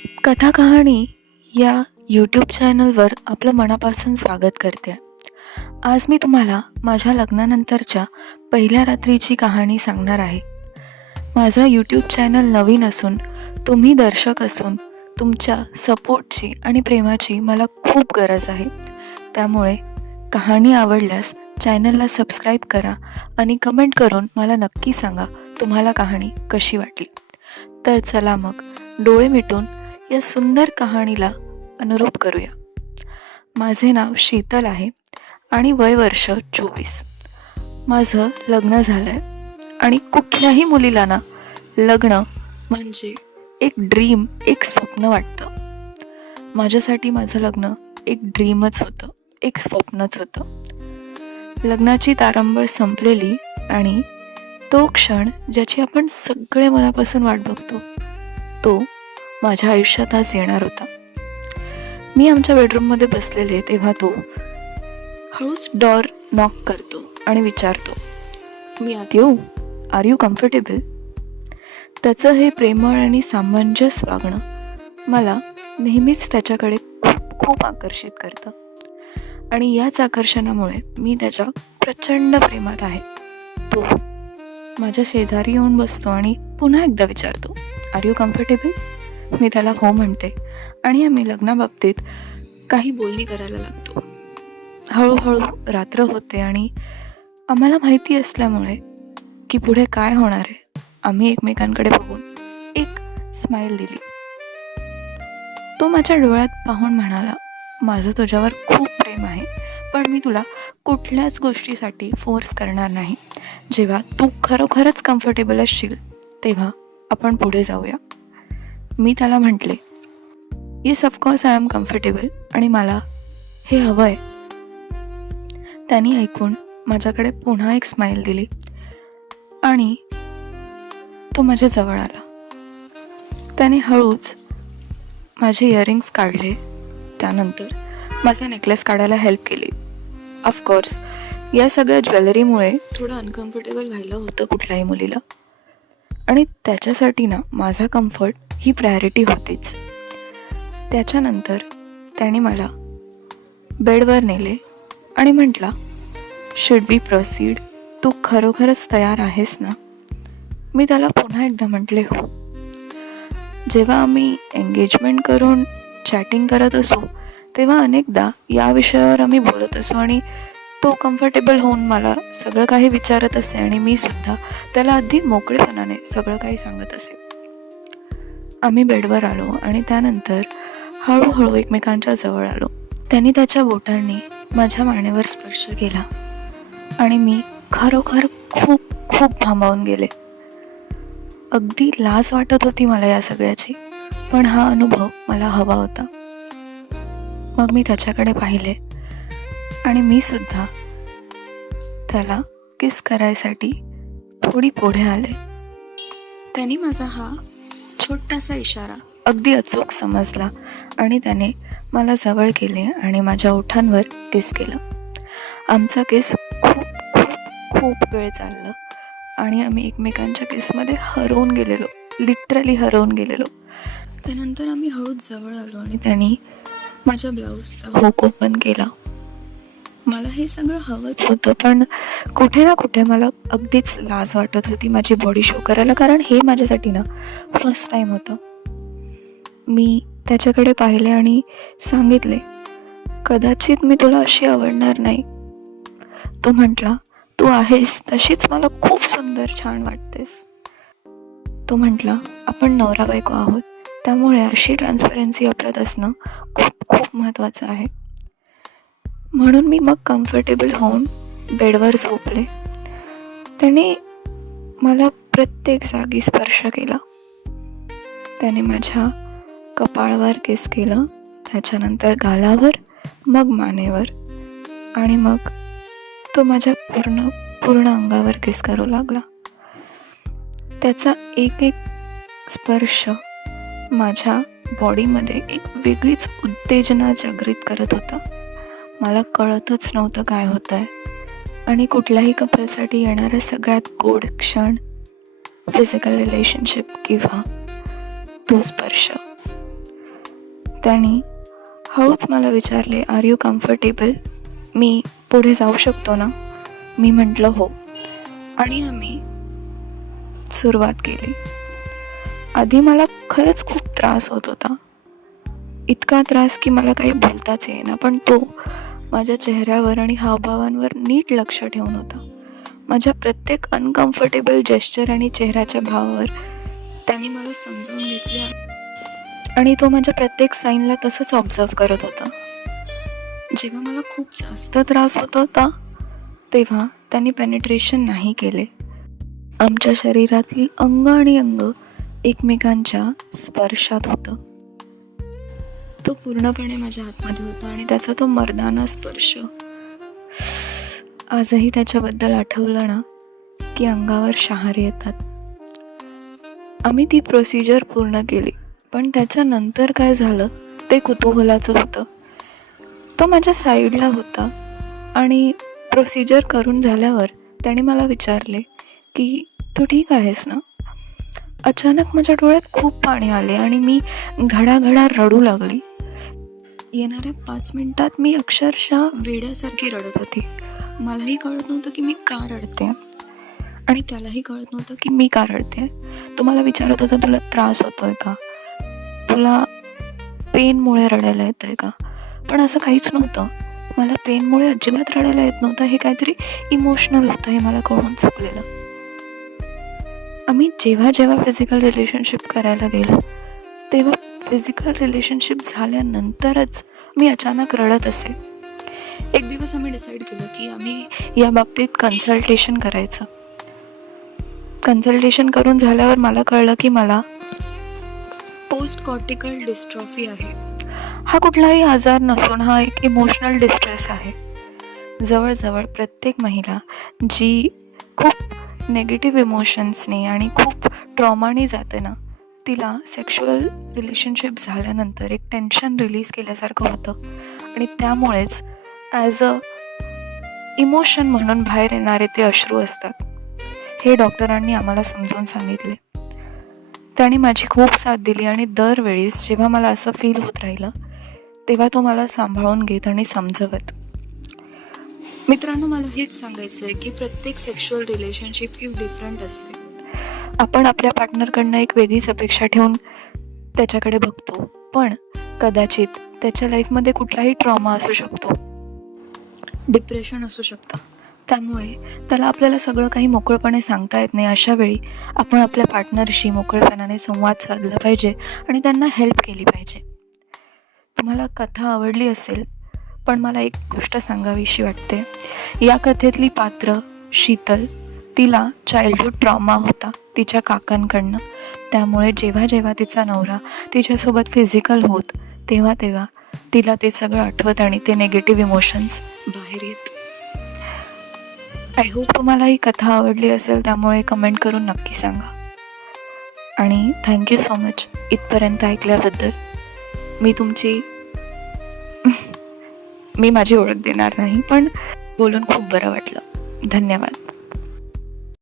कथा कहाणी या यूट्यूब चॅनलवर आपलं मनापासून स्वागत करते. आज मी तुम्हाला माझ्या लग्नानंतरच्या पहिल्या रात्रीची कहाणी सांगणार आहे. माझं यूट्यूब चॅनल नवीन असून तुम्ही दर्शक असून तुमच्या सपोर्टची आणि प्रेमाची मला खूप गरज आहे. त्यामुळे कहाणी आवडल्यास चॅनलला सबस्क्राईब करा आणि कमेंट करून मला नक्की सांगा तुम्हाला कहाणी कशी वाटली. तर चला मग डोळे मिटून या सुंदर कहाणीला अनुरूप करूया. माझे नाव शीतल आहे आणि वय वर्ष 24. माझं लग्न झालं आहे आणि कुठल्याही मुलीला ना लग्न म्हणजे एक ड्रीम, एक स्वप्न वाटतं. माझ्यासाठी माझं लग्न एक ड्रीमच होतं, एक स्वप्नच होतं. लग्नाची तारंबळ संपलेली आणि तो क्षण ज्याची आपण सगळे मनापासून वाट बघतो तो माझ्या आयुष्यात आज येणार होता. मी आमच्या बेडरूममध्ये बसलेले तेव्हा तो हळूच डोअर नॉक करतो आणि विचारतो, मी आत येऊ? Are you comfortable? त्याचं हे प्रेमळ आणि सामंजस्य वागणं मला नेहमीच त्याच्याकडे खूप खूप आकर्षित करतं आणि याच आकर्षणामुळे मी त्याच्या प्रचंड प्रेमात आहे. तो माझ्या शेजारी येऊन बसतो आणि पुन्हा एकदा विचारतो, आर यू कम्फर्टेबल? मी त्याला हो म्हणते आणि आम्ही लग्नाबाबतीत काही बोलणी करायला लागतो. हळूहळू रात्र होते आणि आम्हाला माहिती असल्यामुळे की पुढे काय होणार आहे, आम्ही एकमेकांकडे बघून एक स्माईल दिली. तो माझ्या डोळ्यात पाहून म्हणाला, माझं तुझ्यावर खूप प्रेम आहे, पण मी तुला कुठल्याच गोष्टीसाठी फोर्स करणार नाही. जेव्हा तू खरोखरच कम्फर्टेबल असशील तेव्हा आपण पुढे जाऊया. मी त्याला म्हटले, yes of course I am comfortable आणि मला हे हवं आहे. त्यांनी ऐकून माझ्याकडे पुन्हा एक स्माईल दिली आणि तो माझ्या जवळ आला. त्याने हळूच माझे इयरिंग्स काढले. त्यानंतर माझा नेकलेस काढायला हेल्प केली. ऑफकोर्स या सगळ्या ज्वेलरीमुळे थोडं अनकम्फर्टेबल व्हायला होतं कुठल्याही मुलीला आणि त्याच्यासाठी ना माझा कम्फर्ट ही प्रायोरिटी होतीच. त्याच्यानंतर त्याने मला बेडवर नेले आणि म्हटला, शुड बी प्रोसीड? तू खरोखरच तयार आहेस ना? मी त्याला पुन्हा एकदा म्हटले हो. जेव्हा आम्ही एंगेजमेंट करून चॅटिंग करत असू तेव्हा अनेकदा या विषयावर आम्ही बोलत असू आणि तो कम्फर्टेबल होऊन मला सगळं काही विचारत असे आणि मी सुद्धा त्याला अगदी मोकळेपणाने सगळं काही सांगत असे. आम्ही बेडवर आलो आणि त्यानंतर हळूहळू एकमेकांच्या जवळ आलो. त्याने त्याच्या बोटांनी माझ्या मानेवर स्पर्श केला आणि मी खरोखर खूप खूप भांबावून गेले. अगदी लाज वाटत होती मला या सगळ्याची, पण हा अनुभव मला हवा होता. मग मी त्याच्याकडे पाहिले आणि मी सुद्धा त्याला किस करायसाठी थोडी पुढे आले. त्याने माझा हा छोटासा इशारा अगदी अचूक समजला आणि त्याने मला जवळ केले आणि माझ्या ओठांवर किस केलं. आमचा किस खूप खूप खूप वेळ चालला आणि आम्ही एकमेकांच्या किसमध्ये हरवून गेलेलो, लिटरली हरवून गेलेलो. त्यानंतर आम्ही हळूच जवळ आलो आणि त्यांनी माझ्या ब्लाऊजचा हुक ओपन केला. मला हे सगळं हवंच होतं, पण कुठे ना कुठे मला अगदीच लाज वाटत होती माझी बॉडी शो करायला, कारण हे माझ्यासाठी ना फर्स्ट टाईम होतं. मी त्याच्याकडे पाहिले आणि सांगितले, कदाचित मी तुला अशी आवडणार नाही. तो म्हटला, तू आहेस तशीच मला खूप सुंदर छान वाटतेस. तो म्हटला, आपण नवरा बायको आहोत, त्यामुळे अशी ट्रान्सपरन्सी आपल्यात असणं खूप खूप महत्त्वाचं आहे. म्हणून मी मग कम्फर्टेबल होऊन बेडवर झोपले. त्याने मला प्रत्येक जागी स्पर्श केला. त्याने माझ्या कपाळावर किस केलं, त्याच्यानंतर गालावर, मग मानेवर आणि मग तो माझ्या पूर्ण अंगावर किस करू लागला. त्याचा एक एक स्पर्श माझ्या बॉडीमध्ये एक वेगळीच उत्तेजना जागृत करत होता. मला कळतच नव्हतं काय होतं आहे आणि कुठल्याही कपलसाठी येणारा सगळ्यात गोड क्षण फिजिकल रिलेशनशिप किंवा तो स्पर्श. त्याने हळूच मला विचारले, आर यू कम्फर्टेबल? मी पुढे जाऊ शकतो ना? मी म्हटलं हो. आणि आम्ही सुरुवात केली. आधी मला खरंच खूप त्रास होत होता, इतका त्रास की मला काही बोलताच येईना. पण तो माझ्या चेहऱ्यावर आणि हावभावांवर नीट लक्ष ठेवून होता. माझ्या प्रत्येक अनकम्फर्टेबल जेस्चर आणि चेहऱ्याच्या भावावर त्याने मला समजावून घेतले आणि तो माझ्या प्रत्येक साईनला तसंच ऑब्झर्व करत होता. जेव्हा मला खूप जास्त त्रास होत होता तेव्हा त्यांनी पेनिट्रेशन नाही केले. आमच्या शरीरातील अंग आणि अंग एकमेकांच्या स्पर्शात होतं. तो पूर्णपणे माझ्या आतमध्ये होता आणि त्याचा तो मर्दाना स्पर्श आजही त्याच्याबद्दल आठवलं ना की अंगावर शहारे येतात. आम्ही ती प्रोसिजर पूर्ण केली, पण त्याच्यानंतर काय झालं ते कुतूहलाचं होतं. तो माझ्या साईडला होता आणि प्रोसिजर करून झाल्यावर त्याने मला विचारले की तू ठीक आहेस ना? अचानक माझ्या डोळ्यात खूप पाणी आले आणि मी घडाघडा रडू लागली. येणाऱ्या 5 मिनिटात मी अक्षरशः वेड्यासारखी रडत होती. मलाही कळत नव्हतं की मी का रडते आणि त्यालाही कळत नव्हतं की मी का रडते. तो मला विचारत होता, तुला त्रास होतोय का? तुला पेनमुळे रडायला येत आहे का? पण असं काहीच नव्हतं. मला पेनमुळे अजिबात रडायला येत नव्हतं. हे काहीतरी इमोशनल होतं, हे मला कळून चुकलेलं. आम्ही जेव्हा जेव्हा फिजिकल रिलेशनशिप करायला गेलो तेव्हा फिजिकल रिलेशनशिप झाल्यानंतरच मी अचानक रडत असे. एक दिवस आम्ही डिसाईड केलं की आम्ही या बाबतीत कन्सल्टेशन करायचं. कन्सल्टेशन करून झाल्यावर मला कळलं की मला पोस्ट कॉर्टिकल डिस्ट्रॉफी आहे. हा कुठलाही आजार नसून हा एक इमोशनल डिस्ट्रेस आहे. जवळजवळ प्रत्येक महिला जी खूप नेगेटिव्ह इमोशन्सने आणि खूप ट्रॉमाने जाते ना, तिला सेक्शुअल रिलेशनशिप झाल्यानंतर एक टेन्शन रिलीज केल्यासारखं होतं आणि त्यामुळेच ॲज अ इमोशन म्हणून बाहेर येणारे ते अश्रू असतात. हे डॉक्टरांनी आम्हाला समजून सांगितले. त्याने माझी खूप साथ दिली आणि दरवेळेस जेव्हा मला असं फील होत राहिलं तेव्हा तो मला सांभाळून घेत आणि समजवत. मित्रांनो, मला हेच सांगायचं आहे की प्रत्येक सेक्शुअल रिलेशनशिप ही डिफरंट असते. आपण आपल्या पार्टनरकडनं एक वेगळीच अपेक्षा ठेवून त्याच्याकडे बघतो, पण कदाचित त्याच्या लाईफमध्ये कुठलाही ट्रॉमा असू शकतो, डिप्रेशन असू शकतं. त्यामुळे त्याला आपल्याला सगळं काही मोकळपणे सांगता येत नाही. अशा वेळी आपण आपल्या पार्टनरशी मोकळेपणाने संवाद साधला पाहिजे आणि त्यांना हेल्प केली पाहिजे. तुम्हाला कथा आवडली असेल, पण मला एक गोष्ट सांगावीशी वाटते. या कथेतली पात्र शीतल, तिला चाइल्डहूड ट्रॉमा होता तिच्या काकांकडनं. त्यामुळे जेव्हा जेव्हा तिचा नवरा तिच्यासोबत फिजिकल होत तेव्हा तेव्हा तिला ते सगळं आठवत आणि ते निगेटिव्ह इमोशन्स बाहेर येत. आय होप तुम्हाला ही कथा आवडली असेल, त्यामुळे कमेंट करून नक्की सांगा. आणि थँक्यू सो मच इथपर्यंत ऐकल्याबद्दल. मी माझी ओळख देणार नाही, पण बोलून खूप बरं वाटलं. धन्यवाद.